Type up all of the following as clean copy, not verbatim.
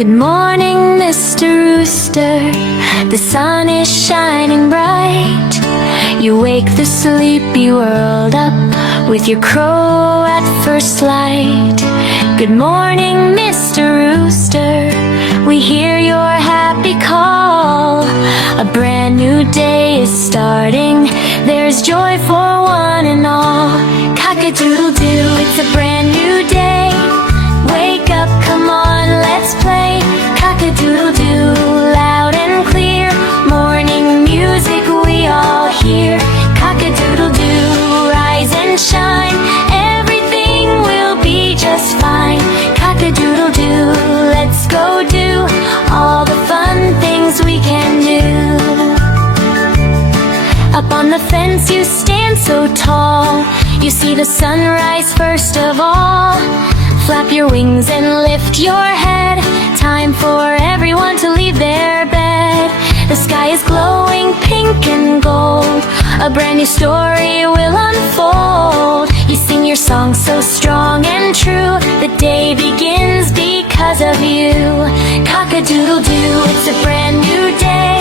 Good morning, Mr. Rooster. The sun is shining bright. You wake the sleepy world up with your crow at first light. Good morning, Mr. Rooster. We hear your happy call. A brand new day is starting. There's joy for one and all. Cock-a-doodle-doo, it's a brand new day. Wake up, come on, let's play. Cock-a-doodle-doo, loud and clear. Morning music we all hear. Cock-a-doodle-doo, rise and shine. Everything will be just fine. Cock-a-doodle-doo, let's go do all the fun things we can do. Up on the fence you stand so tall. You see the sunrise first of all. Flap your wings and lift your head. Time for everyone to leave their bed. The sky is glowing pink and gold. A brand new story will unfold. You sing your song so strong and true. The day begins because of you. Cock-a-doodle-doo, it's a brand new day.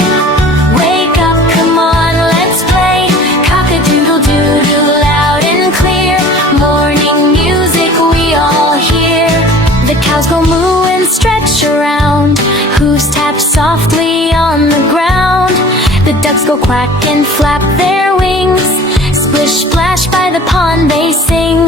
Wake up, come on, let's play. Cock-a-doodle-doo, loud and clear. Morning music we all hear. The cows go moo and stretch around. Hooves tap softly on the ground. The ducks go quack and flap their wings. Splish splash by the pond they sing.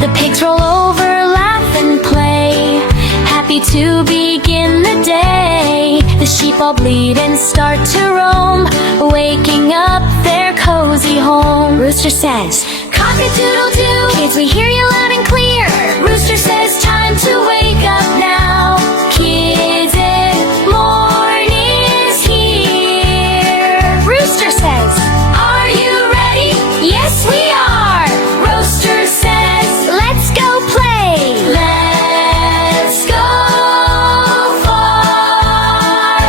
The pigs roll over, laugh and play. Happy to begin the day. The sheep all bleat and start to roam, waking up their cozy home. Rooster says, cock-a-doodle-doo, kids we hear you loud and clear. Rooster says time to wake up now. Kids, morning is here. Rooster says, are you ready? Yes we are. Rooster says, let's go play. Let's go far.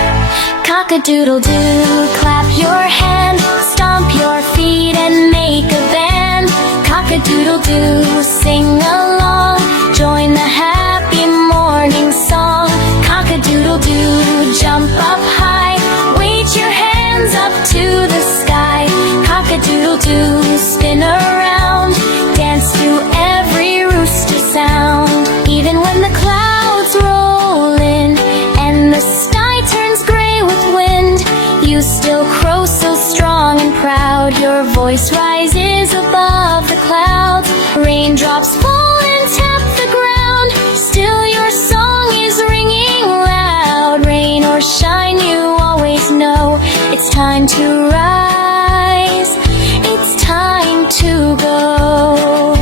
Cock-a-doodle-doo, clap your hand, stomp your feet and make a band. Cock-a-doodle-doo, sing along, join the happy morning song. Cock-a-doodle-doo, jump up high, wave your hands up to the sky. Cock-a-doodle-doo, spin around, dance to every rooster sound. Even when the clouds roll in and the sky turns gray with wind, you still crow so strong and proud. Your voice rises above the clouds. Raindrops fall and tap the ground. Still your song is ringing loud. Rain or shine, you always know it's time to rise. It's time to go.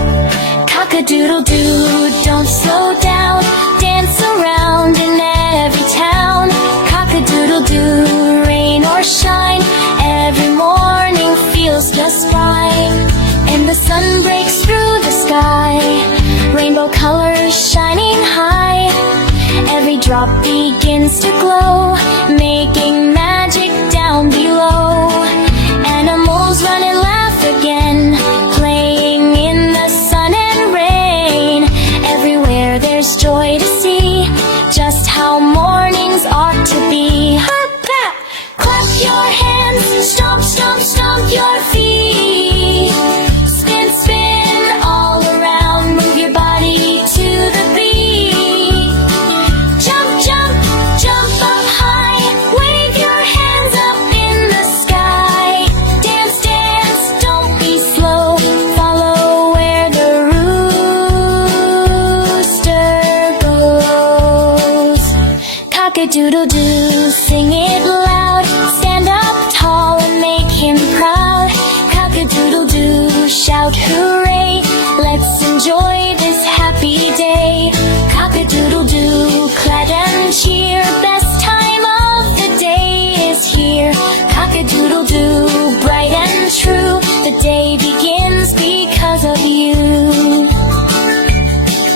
Cock-a-doodle-doo, don't slow down. Dance around in every town. Cock-a-doodle-doo, rain or shine, every morning feels just fine. And the sun breaks through the sky, rainbow colors shining high. Every drop begins to glow, making magic down below. Animals run and laugh again, playing in the sun and rain. Everywhere there's joy to see, just how mornings ought to be. Clap, clap your hands, stomp, stomp, stomp your feet. Spin, spin all around, move your body to the beat. Jump, jump, jump up high, wave your hands up in the sky. Dance, dance, don't be slow, follow where the rooster goes. Cock-a-doodle-doo, sing it loud, stand up tall and make him proud. Cock-a-doodle-doo, shout hooray, let's enjoy this happy day. Cock-a-doodle-doo, clap and cheer, best time of the day is here. Cock-a-doodle-doo, bright and true, the day begins because of you.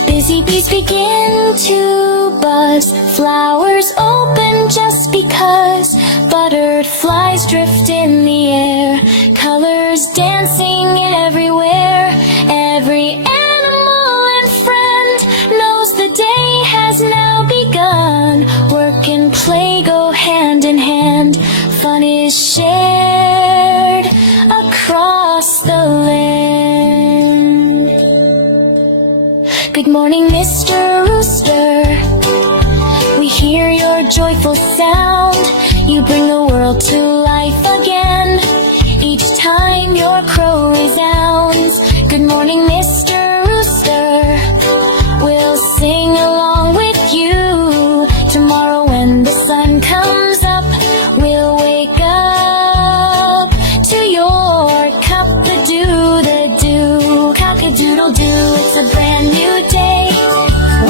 Busy bees begin to buzz, flowers open just because. Butterflies drift in the air, colors dancing everywhere. Every animal and friend knows the day has now begun. We're play go hand in hand. Fun is shared across the land. Good morning, Mr. Rooster. We hear your joyful sound. You bring the world to life again each time your crow resounds. Good morning, Mr. Rooster. We'll sing along with you. Tomorrow when the sun comes up, we'll wake up to your cock-a-doodle-doo. Cock-a-doodle-doo, it's a brand new day.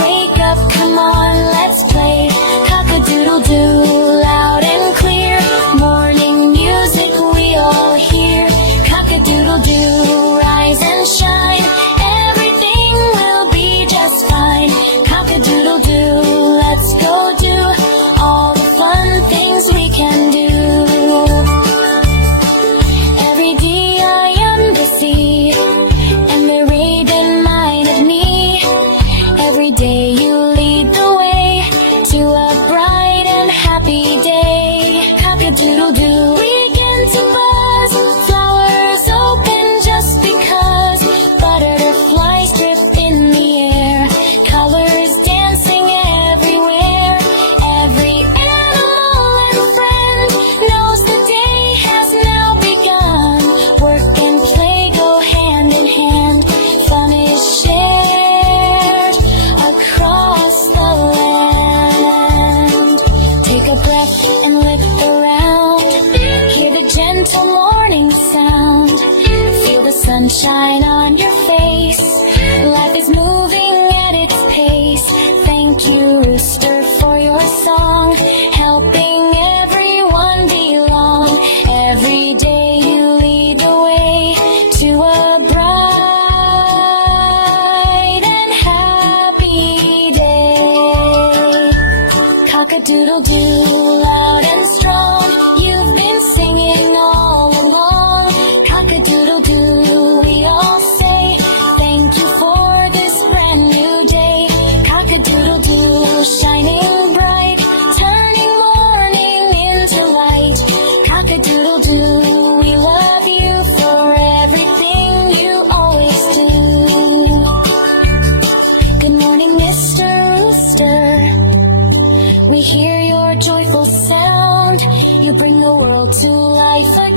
Wake up, come on, let's play. Cock-a-doodle-doo, loud and clear. Morning music we all hear. Cock-a-doodle-doo, rise and shine. Everything will be just fine. Cock-a-doodle-doo, let's go do all the fun things we can do. Every day I am the sea, and the raven mine of me. Every day you lead the way to a bright and happy day. Cock-a-doodle-doo, we begin to buzz. Flowers open just because. Butterflies drip in the air. Colors dancing everywhere. Every animal and friend knows the day has now begun. Work and play go hand in hand. Fun is shared across the land. Take a breath and look around. Hear the gentle morning sound. Feel the sunshine on your face. Life is moving at its pace. Thank you, Rooster, for your song, helping everyone belong. Every day you lead the way to a bright and happy day. Cock-a-doodle-doo, loud and strong. You've been singing all along. Cock-a-doodle-doo, we all say thank you for this brand new day. Cock-a-doodle-doo, shining bright, turning morning into light. Cock-a-doodle-doo, we love you for everything you always do. Good morning, Mr. Rooster. We hear your joyful sound. You bring the world to life again